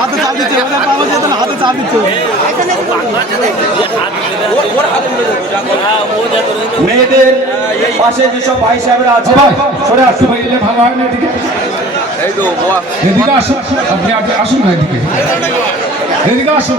হাতে চাপ দিচ্ছে ওদের পাওয়া যেত না হাতে চাপ দিচ্ছে। মেয়েদের পাশে যেসব ভাই সাহেবরা আছে সরে আসুন ভালো হয় না এদিকে? এদিকে আসুন আপনি আপনি আসুন না এদিকে। এদিকে আসুন।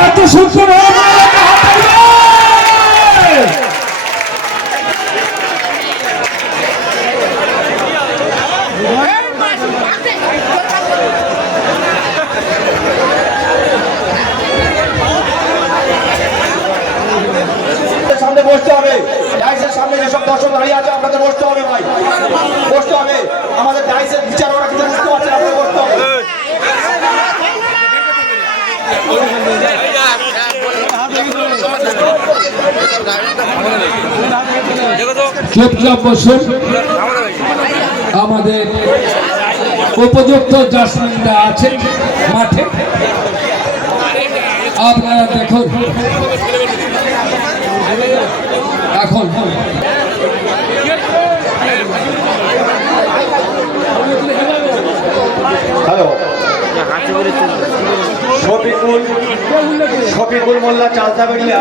এত সুন্দর সামনে বসতে হবে ডাইসের সামনে যেসব দর্শক দাঁড়িয়ে আছে, আপনাদের বসতে হবে ভাই। বসতে হবে। আমাদের ডাইসের বিচার বুঝতে পারছে আপনাদের বসতে হবে। আমাদের উপযুক্ত জাসমিনরা আছে মাঠে। আপনারা দেখুন। এখন শফিকুল মোল্লা চালতা বেরিয়া